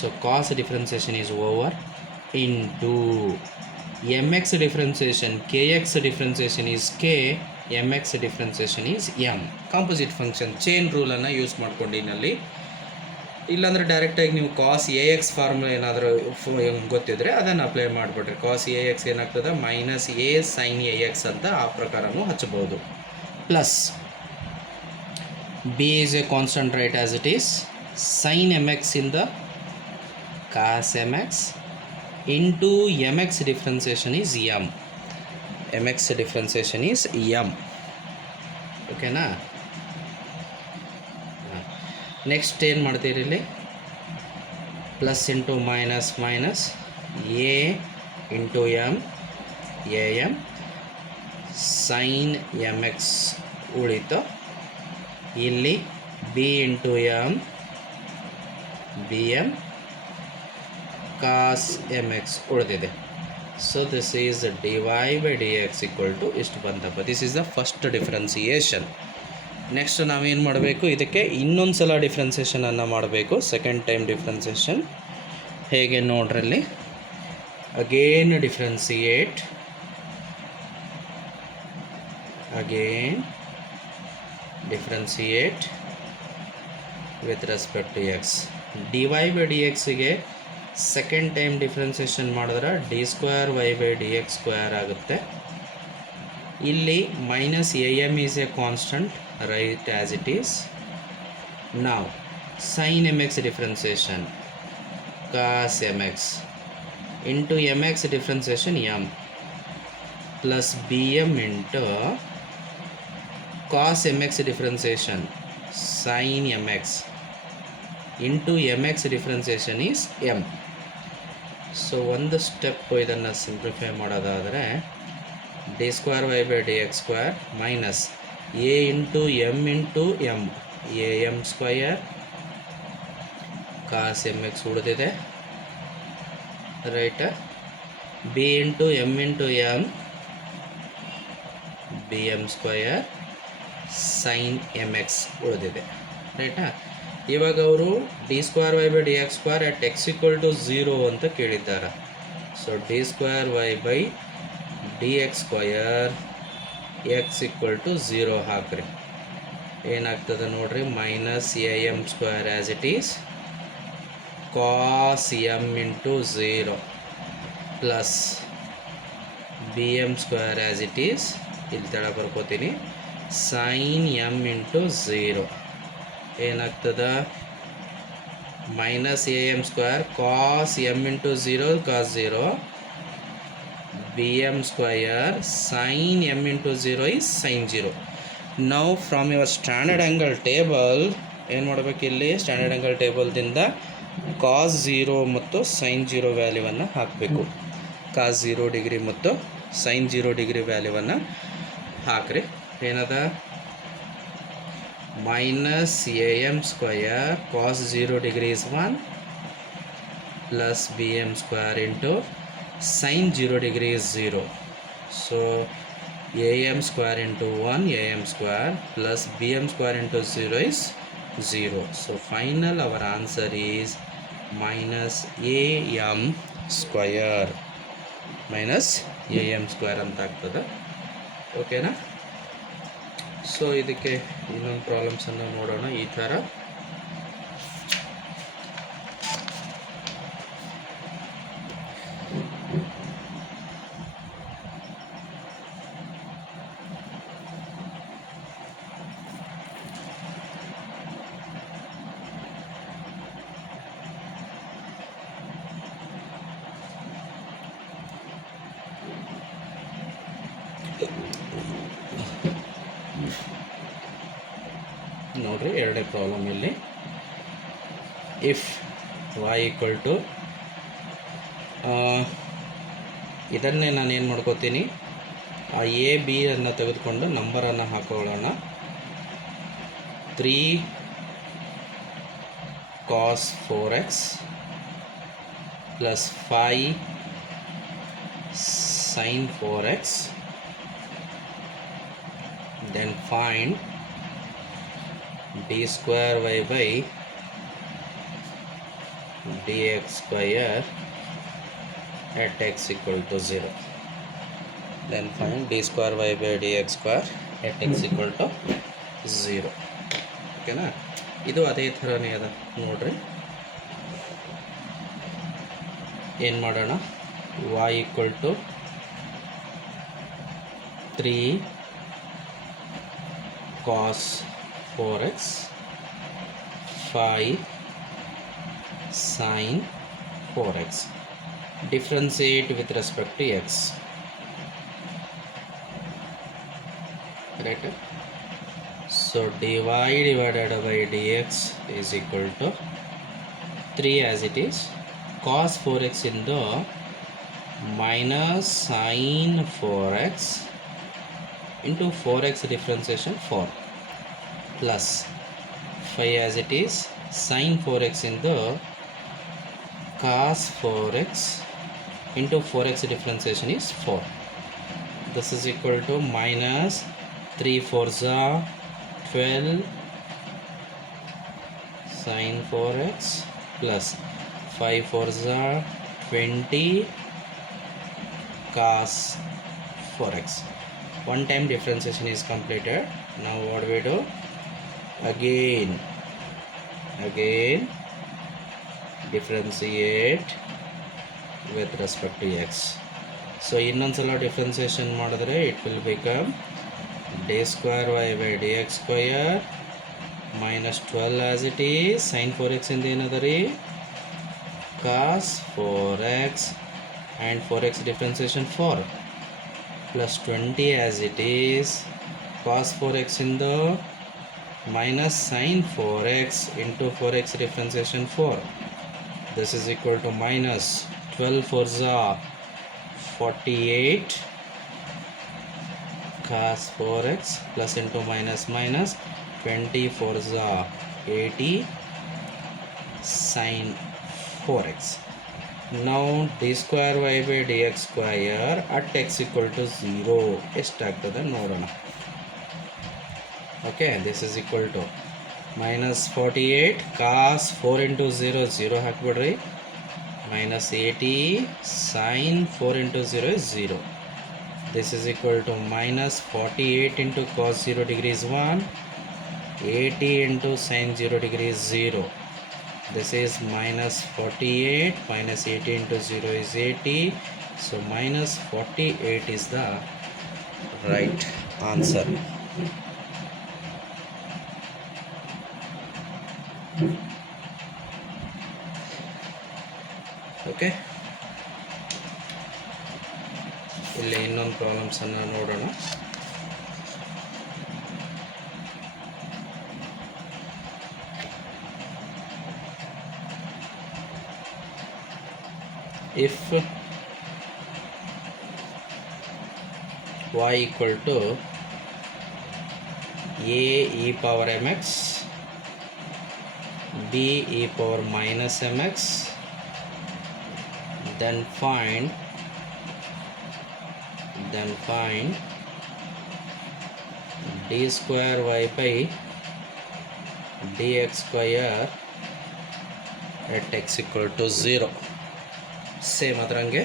So cos differentiation is over into m x differentiation k X differentiation is k, m x differentiation is m. Composite function chain ರೂಲನ್ನು use ಮಾಡ್ಕೊಂಡಿನಲ್ಲಿ. ಇಲ್ಲಾಂದರೆ ಡೈರೆಕ್ಟಾಗಿ ನೀವು ಕಾಸ್ a X formula ಏನಾದರೂ ಗೊತ್ತಿದ್ರೆ ಅದನ್ನು ಅಪ್ಲೈ ಮಾಡಿಬಿಟ್ರೆ ಕಾಸ್ ಎ ಎಕ್ಸ್ ಏನಾಗ್ತದೆ minus a sine a x ಅಂತ ಆ ಪ್ರಕಾರನೂ ಹಚ್ಚಬಹುದು. Plus b is a constant right as it is, sine m x ಇಂದ cos m x into m x differentiation is m. M x differentiation is m. ಓಕೆನಾ? Next ಏನು ಮಾಡ್ತೀರಿ ಇಲ್ಲಿ, plus into minus minus a into m, a m sine m x ಉಳಿತು. ಇಲ್ಲಿ b into m, b m cos m x ಉಳಿದಿದೆ. So this is d y by d x equal to ಇಷ್ಟು ಬಂತಪ್ಪ. This is the first differentiation. Next ನಾವೇನು ಮಾಡಬೇಕು, ಇದಕ್ಕೆ ಇನ್ನೊಂದು ಸಲ ಡಿಫ್ರೆನ್ಸಿಯೇಷನನ್ನು ಮಾಡಬೇಕು, ಸೆಕೆಂಡ್ ಟೈಮ್ ಡಿಫ್ರೆನ್ಸಿಯೇಷನ್. ಹೇಗೆ ನೋಡ್ರಲ್ಲಿ, again differentiate, again differentiate with respect to x. D y by d ಎಕ್ಸಿಗೆ ಸೆಕೆಂಡ್ ಟೈಮ್ ಡಿಫ್ರೆನ್ಸಿಯೇಷನ್ ಮಾಡಿದ್ರೆ d square y by d x square ಆಗುತ್ತೆ. ಇಲ್ಲಿ minus a m is a constant, right as it is. ನಾವು sine m x differentiation cos m x into m x differentiation m plus b m into cos m x differentiation sine m x into m x differentiation is M. So ಒಂದು step ಇದನ್ನು simplify ಮಾಡೋದಾದರೆ d square y by d x square minus a into m a m square cos m x ಉಳಿದಿದೆ, right. B into m b m square sine m x ಉಳಿದಿದೆ, ರೈಟಾ. ಇವಾಗ ಅವರು d square y by d x square at x equal to 0 ಅಂತ ಕೇಳಿದ್ದಾರೆ. So d square y by d x square x equal to 0 ಹಾಕ್ರಿ. ಏನಾಗ್ತದೆ ನೋಡ್ರಿ, minus a m square as it is cos m into 0 plus b m square as it is, ಇಲ್ಲಿ ತಳ ಬರ್ಕೋತೀನಿ, sine m into 0 ಏನಾಗ್ತದೆ minus a m square cos m into 0 cos 0 b m square sine m into 0 is sine 0. ನಾವು from your standard angle table ಏನು ಮಾಡಬೇಕು, ಇಲ್ಲಿ standard angle ಟೇಬಲ್ದಿಂದ ಕಾಸ್ 0 ಮತ್ತು ಸೈನ್ 0 ವ್ಯಾಲ್ಯೂವನ್ನು ಹಾಕಬೇಕು. ಕಾಸ್ 0 ಡಿಗ್ರಿ ಮತ್ತು ಸೈನ್ 0 ಡಿಗ್ರಿ ವ್ಯಾಲ್ಯೂವನ್ನು ಹಾಕ್ರಿ. ಏನದ minus am square cos 0 degree is 1 plus bm square into sin 0 degree is 0. So am square into 1 am square plus bm square into 0 is 0. So final our answer is minus am square ಅಂತ ಆಗ್ತದೆ. ಓಕೆನಾ? ಸೊ ಇದಕ್ಕೆ ಇನ್ನೊಂದು ಪ್ರಾಬ್ಲಮ್ಸನ್ನು ನೋಡೋಣ. ಈ ಥರ ನೋಡ್ರಿ ಎರಡನೇ ಪ್ರಾಬ್ಲಮ್ ಇಲ್ಲಿ. ಇಫ್ y ಈಕ್ವಲ್ ಟು ಇದನ್ನೇ ನಾನು ಏನು ಮಾಡ್ಕೋತೀನಿ, ಆ ಎ ಬಿ ಅನ್ನು ತೆಗೆದುಕೊಂಡು ನಂಬರನ್ನು ಹಾಕೊಳ್ಳೋಣ. 3 cos 4x plus 5 sin 4x. Then find d square y by dx square at x equal to 0. Then find d square y by dx square at x equal to 0. ಓಕೆನಾ? ಇದು ಅದೇ ಥರನೇ ಅದ ನೋಡ್ರಿ. ಏನು ಮಾಡೋಣ, y equal to 3 cos 4x 5 sin 4x. Differentiate with respect to x. Right? So dy divided by dx is equal to 3 as it is. Cos 4x into minus sin 4x into 4x differentiation 4 plus 5 as it is. Sin 4x into cos 4x into 4x differentiation is 4. This is equal to minus 3 4s are 12 sin 4x plus 5 4s are 20 cos 4x. One time differentiation is completed. Now what we do? Again differentiate with respect to x. So ಇನ್ನೊಂದ್ಸಲ differentiation ಮಾಡಿದ್ರೆ it will become d square y by dx square minus 12 as it is. sin 4x ಇಂದ ಏನದ ರೀ, cos 4x and 4x differentiation 4 plus 20 as it is. cos 4x ಇಂದ minus sin 4x into 4x differentiation 4. This is equal to minus 12 4s are 48 cos 4x plus into minus minus 20 4s are 80 sin 4x. Now d square y by dx square at x equal to 0 ಎಷ್ಟಾಗ್ತದೆ ನೋಡೋಣ. Okay, this is equal to minus 48 cos 4 into 0 0 ಹಾಕ್ಬಿಡ್ರಿ, minus 80 sin 4 into 0 is 0. This is equal to minus 48 into cos 0 degree is 1, 80 into sin 0 degree is 0. This is minus 48 minus 80 into 0 is 80. So minus 48 is the right answer. Okay, ಇಲ್ಲಿ ಇನ್ನೊಂದು ಪ್ರಾಬ್ಲಮ್ಸನ್ನು ನೋಡೋಣ. if y equal to a e power mx b e power minus mx, then find d square y by dx square at x equal to 0. Same ಅದರಂಗೆ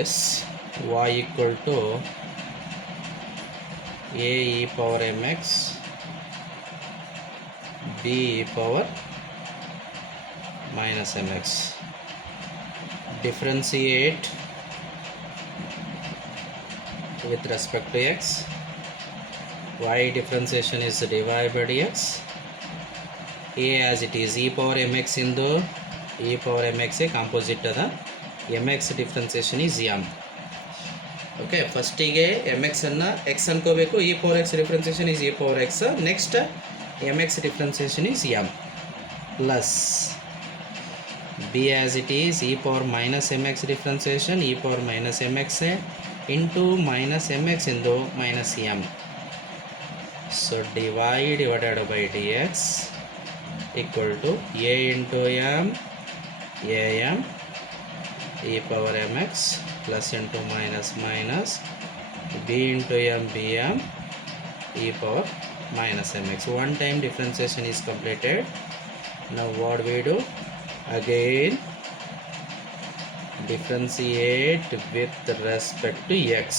s y equal to a e power mx b e power minus mx. Differentiate with respect to x. Y differentiation is dy by dx. A as it is e power mx into e power mx a composite ಅದ. mx differentiation is m. Okay, ಫಸ್ಟಿಗೆ m ಎಕ್ಸನ್ನು x ಅನ್ಕೋಬೇಕು. E power x differentiation is e power x. Next m x differentiation is m plus b as it is e power minus m x differentiation e power minus m x into minus m x ಇಂದು minus m. So divide divided by d x equal to a into m a m e power mx plus into minus minus b into m bm e power minus mx. One time differentiation is completed. Now what we do? Again differentiate with respect to x.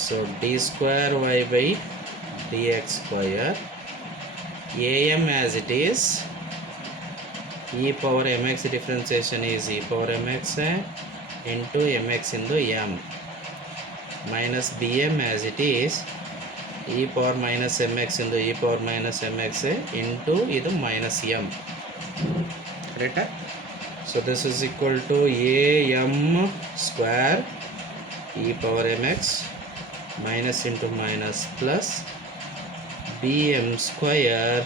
So d square y by dx square am as it is. e power mx differentiation is e power mx into mx into m minus bm as it is e power minus mx into e power minus mx into idu minus m. Right? So this is equal to am square e power mx minus into minus plus bm square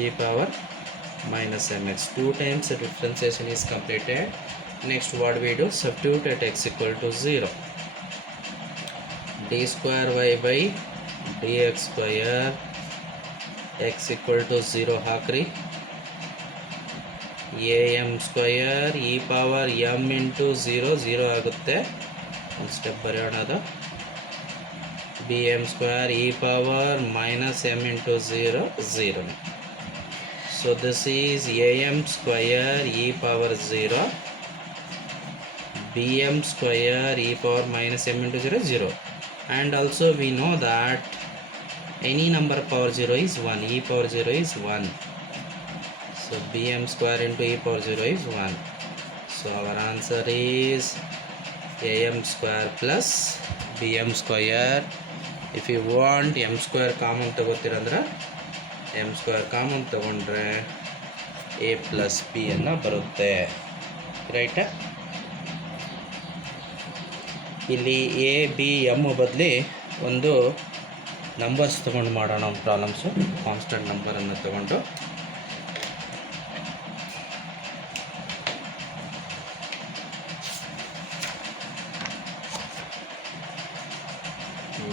e power minus mx. Two times the differentiation is completed. Next what we do? Substitute at x equal to 0. d square y by dx square x equal to 0 ಹಾಕ್ರಿ. am square e power m into 0 0 ಆಗುತ್ತೆ. ಒಂದು ಸ್ಟೆಪ್ ಬರೆಯೋಣ. ಅದು bm square e power minus m into 0 0. So this is am square e power 0 bm square e power minus m into 0 0. And also we know that any number power 0 is 1. E power 0 is 1. So bm square into e power 0 is 1. So our answer is am square plus bm square. If you want m square common ತಗೋತೀರಂದ್ರೆ m square common ತಗೊಂಡ್ರೆ a plus b ಅನ್ನು ಬರುತ್ತೆ. ರೈಟಾ? ಇಲ್ಲಿ A B M ಬದಲಿ ಒಂದು ನಂಬರ್ಸ್ ತೊಗೊಂಡು ಮಾಡೋಣ. ಒಂದು ಪ್ರಾಬ್ಲಮ್ಸು ಕಾನ್ಸ್ಟೆಂಟ್ ನಂಬರನ್ನು ತಗೊಂಡು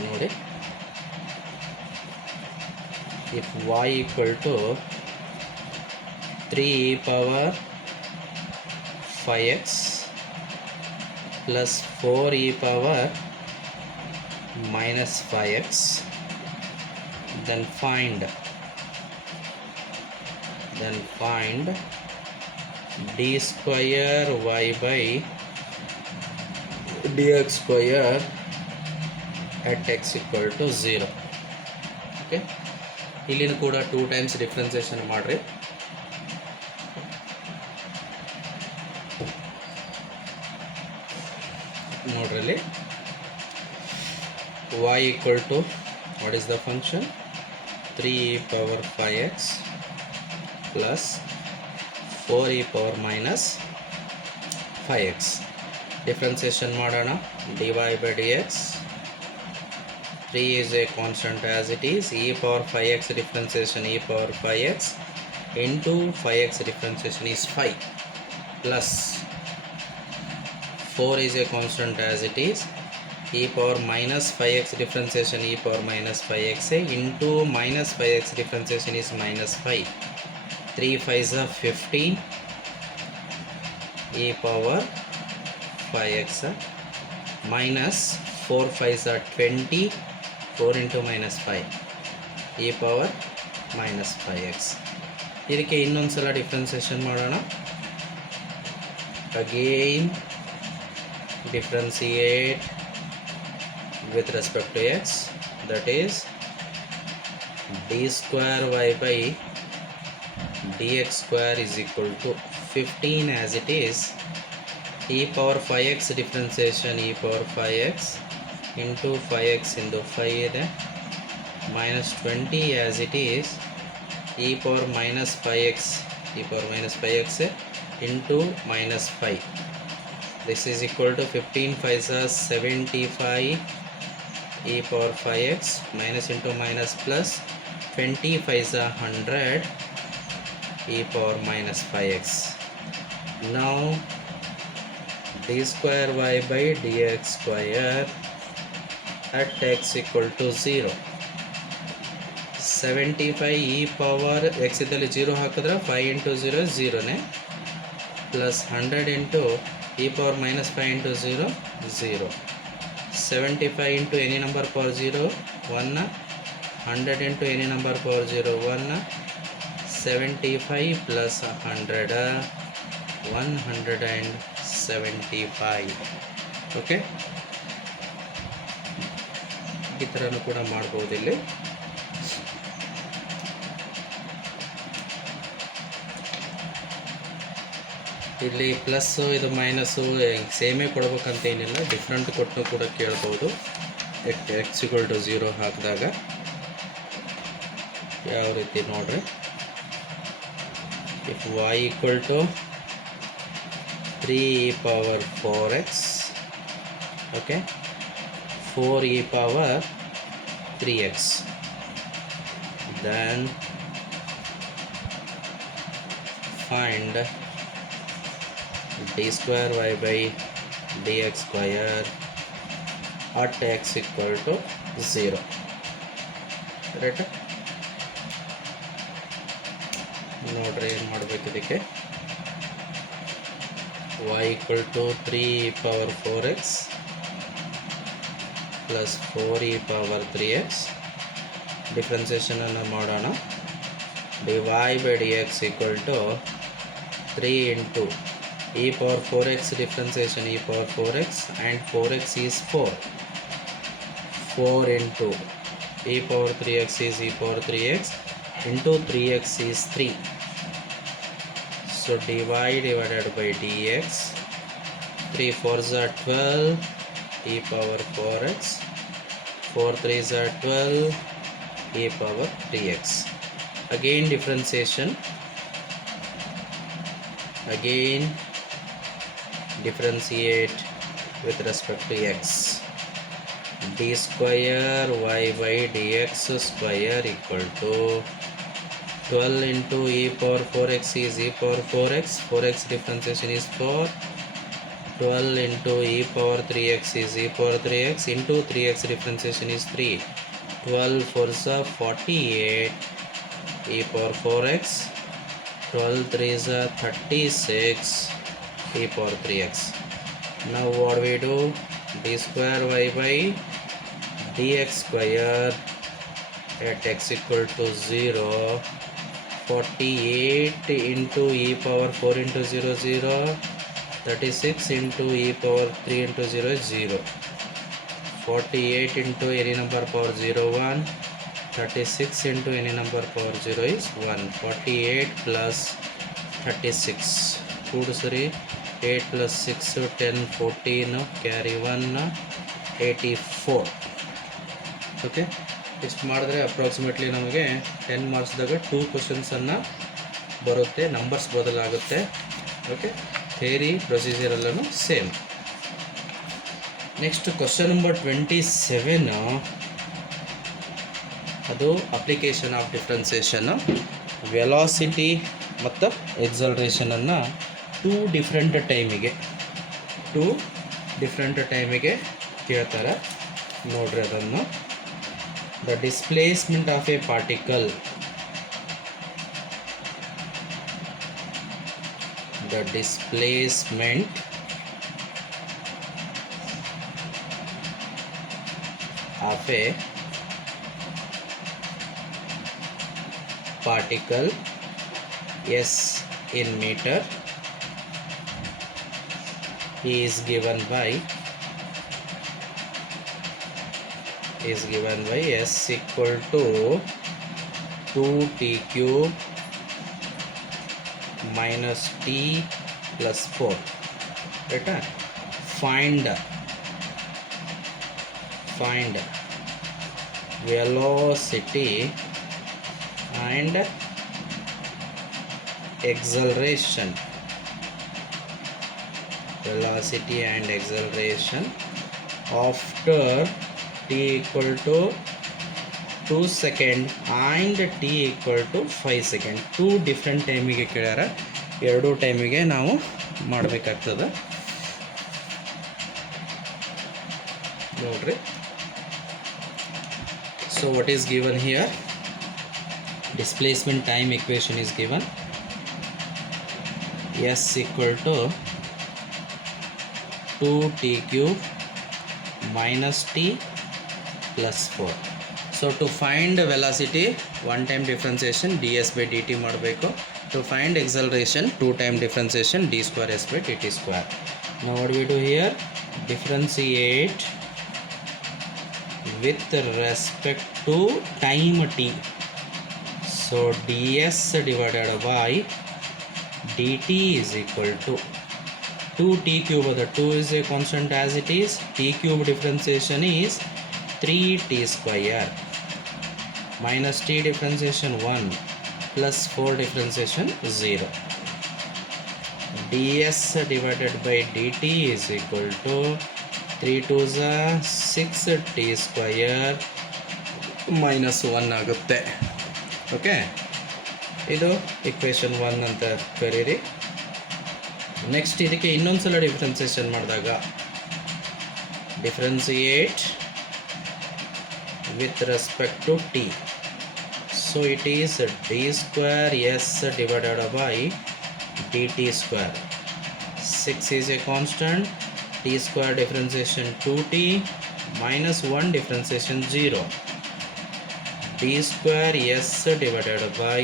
ನೋಡಿ. If y equal to 3 e power 5x plus 4 e power minus 5x, then find d square y by dx square at x equal to 0. Okay, ಇಲ್ಲಿನೂ ಕೂಡ 2 ಟೈಮ್ಸ್ ಡಿಫ್ರೆನ್ಸಿಯೇಷನ್ ಮಾಡಿರಿ. ನೋಡ್ರಲ್ಲಿ y equal to what is the function 3 e power 5x plus 4 e power minus 5x. Differentiation ಮಾಡೋಣ. dy by dx 3 is a constant as it is. E power 5x differentiation e power 5x into 5x differentiation is 5 plus 4 is a constant as it is. E power minus 5x differentiation e power minus 5x into minus 5x differentiation is minus 5. 3 5s are 15 e power 5x minus 4 5s are 20. 4 into minus 5 e power minus 5x. ಇದಕ್ಕೆ ಇನ್ನೊಂದು ಸಲ ಡಿಫ್ರೆನ್ಸಿಯೇಷನ್ ಮಾಡೋಣ. Again differentiate with respect to x, that is d square y by dx square is equal to 15 as it is. E power 5x differentiation e power 5x into 5x into 5 ಇದೆ minus 20 as it is. E power minus 5x into minus 5. This is equal to 15 5s are 75 e power 5x minus into minus plus 20 5s are 100 e power minus 5x. Now d square y by dx square at x equal to 0. 75 e power x ಇದ್ದಲ್ಲಿ 0 ಹಾಕಿದ್ರೆ 5 into 0 0 ನೇ plus 100 into e power minus 5 into 0 0. 75 into any number power 0 1. 100 into any number power 0 1. 75 plus 100 175. ಓಕೆ, ಈ ಥರನೂ ಕೂಡ ಮಾಡ್ಬೋದು. ಇಲ್ಲಿ ಪ್ಲಸ್ಸು ಇದು ಮೈನಸ್ಸು ಸೇಮೇ ಕೊಡ್ಬೇಕಂತ ಏನಿಲ್ಲ, ಡಿಫ್ರೆಂಟ್ ಕೊಟ್ಟು ಕೂಡ ಕೇಳ್ಬೋದು. ಎಕ್ಸ್ ಈಕ್ವಲ್ ಟು 0 ಹಾಕಿದಾಗ ಯಾವ ರೀತಿ ನೋಡ್ರಿ, if y equal to 3 e power 4x, okay, 4 e power 3x, then find d square y by dx square at x equal to 0. ರೈಟ್, ನೋಡ್ರಿ ಏನು ಮಾಡಬೇಕು ಇದಕ್ಕೆ. y equal to 3 e power 4x plus 4 e power 3x differentiation ಅನ್ನು ಮಾಡೋಣ. dy by dx equal to 3 into e power 4x differentiation e power 4x and 4x is 4. 4 into e power 3x is e power 3x into 3x is 3. So dy divided by dx, 3 4s are 12 e power 4x, 4 3s are 12 e power 3x. Again differentiation, again differentiate with respect to x. d square y by dx square equal to 12 into e power 4x is e power 4x, 4x differentiation is 4, 12 into e power 3x is e power 3x into 3x differentiation is 3, 12 4s are 48 e power 4x, 12 3s are 36 e power 3x. Now what we do, d square y by dx square at x equal to 0, 48 into e power 4 into 0 0, 36 into e power 3 into 0 is 0, 48 into any number power 0 1, 36 into any number power 0 is 1, 48 plus 36 2 3, 8 plus 6 10 14 carry 1 84. ಓಕೆ, ಇಷ್ಟು ಮಾಡಿದ್ರೆ ಅಪ್ರಾಕ್ಸಿಮೇಟ್ಲಿ ನಮಗೆ 10 ಮಾರ್ಕ್ಸ್ದಾಗ 2 ಕ್ವಶನ್ಸನ್ನು ಬರುತ್ತೆ, ನಂಬರ್ಸ್ ಬದಲಾಗುತ್ತೆ. Okay, theory procedure ಎಲ್ಲನೂ same. Next question number 27, ಅದು application of ಡಿಫ್ರೆನ್ಸಿಯೇಷನ್ನು. ವೆಲಾಸಿಟಿ ಮತ್ತು ಎಕ್ಸಲರೇಷನನ್ನು ಟೂ ಡಿಫ್ರೆಂಟ್ ಟೈಮಿಗೆ ಕೇಳ್ತಾರೆ. ನೋಡ್ರಿ ಅದನ್ನು. The displacement of A particle, the displacement of A particle s in meter is given by s equal to 2t cube minus t plus 4. Right? Find velocity and acceleration velocity and acceleration after t equal to 2 second and t equal to 5 second. 2 ಡಿಫ್ರೆಂಟ್ ಟೈಮಿಗೆ ಕೇಳ್ಯಾರ, ಎರಡೂ ಟೈಮಿಗೆ ನಾವು ಮಾಡಬೇಕಾಗ್ತದೆ ನೋಡ್ರಿ. So what is given here? Displacement time equation is given. S equal to 2t cube minus t plus 4. So to find velocity, one time differentiation ds by dt ಮಾಡಬೇಕು. To find acceleration, two time differentiation d square s by dt square. Now what we do here? Differentiate with respect to time t. So ds divided by dt is equal to 2t cube. The 2 is a constant as it is. T cube differentiation is 3t square minus t differentiation 1 plus 4 differentiation 0. ds divided by dt is equal to 3 2s 6t square minus 1 ಆಗುತ್ತೆ. ಓಕೆ, ಇದು ಇಕ್ವೇಷನ್ 1 ಅಂತ ಕರೀರಿ. ನೆಕ್ಸ್ಟ್ ಇದಕ್ಕೆ ಇನ್ನೊಂದ್ಸಲ ಡಿಫ್ರೆನ್ಸಿಯೇಷನ್ ಮಾಡಿದಾಗ differentiate with respect to t. So it is d square s divided by dt square. 6 is a constant. T square differentiation 2t minus 1 differentiation 0. d square s divided by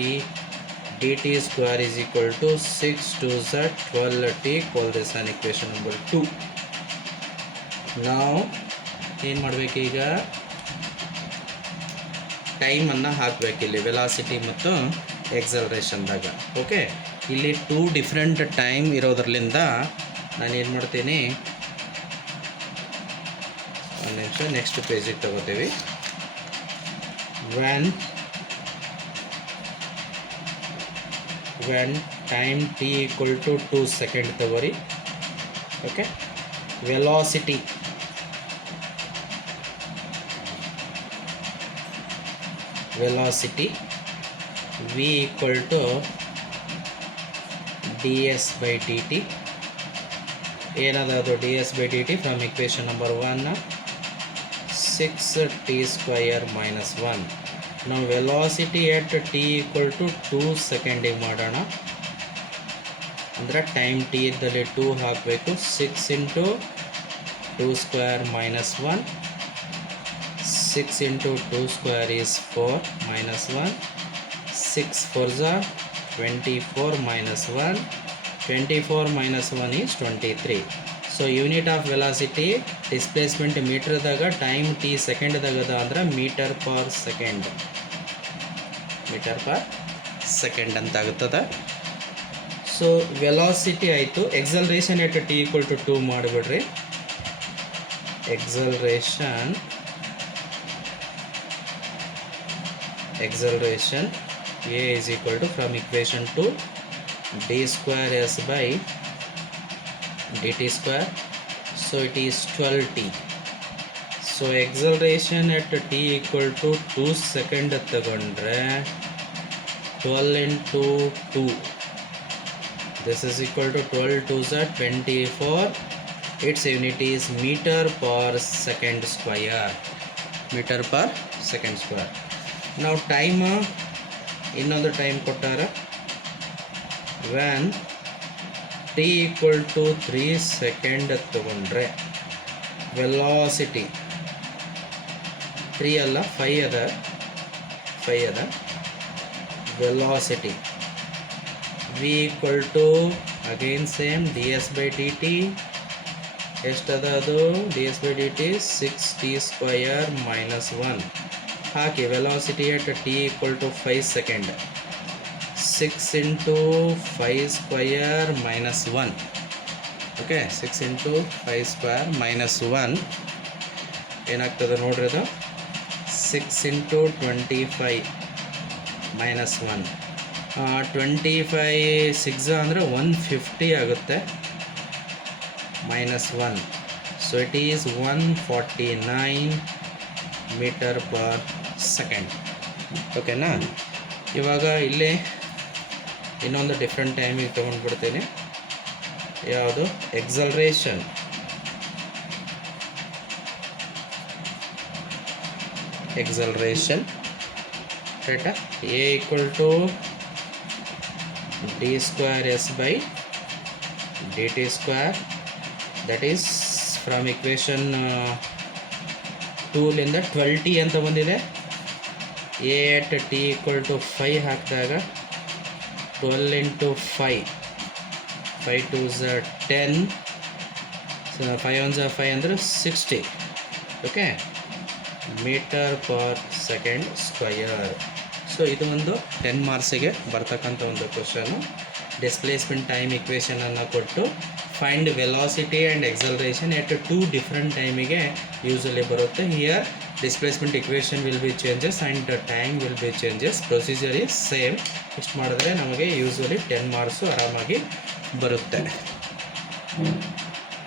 dt square is equal to 6 2s 12t. Call this an equation number 2. Now ಏನು ಮಾಡಬೇಕು, ಈಗ ಟೈಮನ್ನು ಹಾಕಬೇಕಿಲ್ಲಿ ವೆಲಾಸಿಟಿ ಮತ್ತು ಎಕ್ಸಲರೇಷನ್ದಾಗ. ಓಕೆ, ಇಲ್ಲಿ 2 different time ಇರೋದ್ರಲ್ಲಿಂದ ನಾನೇನು ಮಾಡ್ತೀನಿ, ಒಂದು ನಿಮಿಷ ನೆಕ್ಸ್ಟ್ ಪೇಜಿಗೆ ತಗೋತೀವಿ. when time t equal to 2 second ತಗೋರಿ. Okay, velocity v equal to ds by dt. ಏನದು ds by dt from equation number 1 6t square minus 1. ನಾವು velocity at t equal to 2 ಸೆಕೆಂಡಿಗೆ ಮಾಡೋಣ. ಅಂದರೆ ಟೈಮ್ t ಇದ್ದಲ್ಲಿ 2 ಹಾಕಬೇಕು. 6 into 2 square minus 1. 6 into 2 square is 4 minus 1. 6 4s are 24 minus 1. 24 minus 1 is 23. So unit of velocity displacement meter daga, time t second dagada ಅಂದ್ರೆ meter per second ಅಂತ ಆಗುತ್ತದೆ. So velocity ಆಯಿತು. ಎಕ್ಸಲರೇಷನ್ ಎಟ್ t equal to 2 ಮಾಡಿಬಿಡ್ರಿ. acceleration a is equal to from equation 2 d square s by dt square. So it is 12t. So acceleration at t equal to 2 second ತಗೊಂಡ್ರೆ 12 into 2, this is equal to 12 2s are 24. Its unit is meter per second square. Now time, ಇನ್ನೊಂದು ಟೈಮ್ ಕೊಟ್ಟಾರ. when t equal to 3 second ತಗೊಂಡ್ರೆ ವೆಲಾಸಿಟಿ 3 ಅಲ್ಲ 5 ಅದ velocity v equal to again same ds by dt. ಎಷ್ಟದ ಅದು ds by dt 6t square minus 1 hockey. Velocity at t equal to 5 second. 6 into 5 square minus 1. ಓಕೆ, 6 into 5 square minus 1 ಏನಾಗ್ತದೆ ನೋಡ್ರಿ. ಅದು 6 into 25 minus 1. 25 6 ಅಂದರೆ 150 ಆಗುತ್ತೆ. minus 1, so it is 149 meter per second. ಓಕೆನಾ? ಇವಾಗ ಇಲ್ಲಿ ಇನ್ನೊಂದು ಡಿಫ್ರೆಂಟ್ ಟೈಮಿಗೆ ತೊಗೊಂಡ್ಬಿಡ್ತೀನಿ. ಯಾವುದು? ಎಕ್ಸಲರೇಷನ್. ಕರೆಕ್ಟಾ? A equal to d square s by d t square, that is from equation 2ಲಿಂದ 12t ಅಂತ ಬಂದಿದೆ. A at t equal to 5 ಹಾಕಿದಾಗ 12 ಇಂಟು 5, 5 2s 10, 5 1s 5 ಅಂದರೆ 60. Okay, metre per second square. So ಇದು ಒಂದು 10 ಮಾರ್ಕ್ಸಿಗೆ ಬರ್ತಕ್ಕಂಥ ಒಂದು ಕ್ವಶನು. ಡಿಸ್ಪ್ಲೇಸ್ಮೆಂಟ್ ಟೈಮ್ ಇಕ್ವೇಷನನ್ನು ಕೊಟ್ಟು ಫೈಂಡ್ ವೆಲಾಸಿಟಿ ಆ್ಯಂಡ್ ಎಕ್ಸಲರೇಷನ್ ಎಟ್ 2 ಡಿಫ್ರೆಂಟ್ ಟೈಮಿಗೆ ಯೂಸಲಿ ಬರುತ್ತೆ. Here displacement equation will be changes and time will be changes. Procedure is same. ಇಷ್ಟು ಮಾಡಿದ್ರೆ ನಮಗೆ ಯೂಸಲಿ 10 ಮಾರ್ಕ್ಸು ಆರಾಮಾಗಿ ಬರುತ್ತೆ.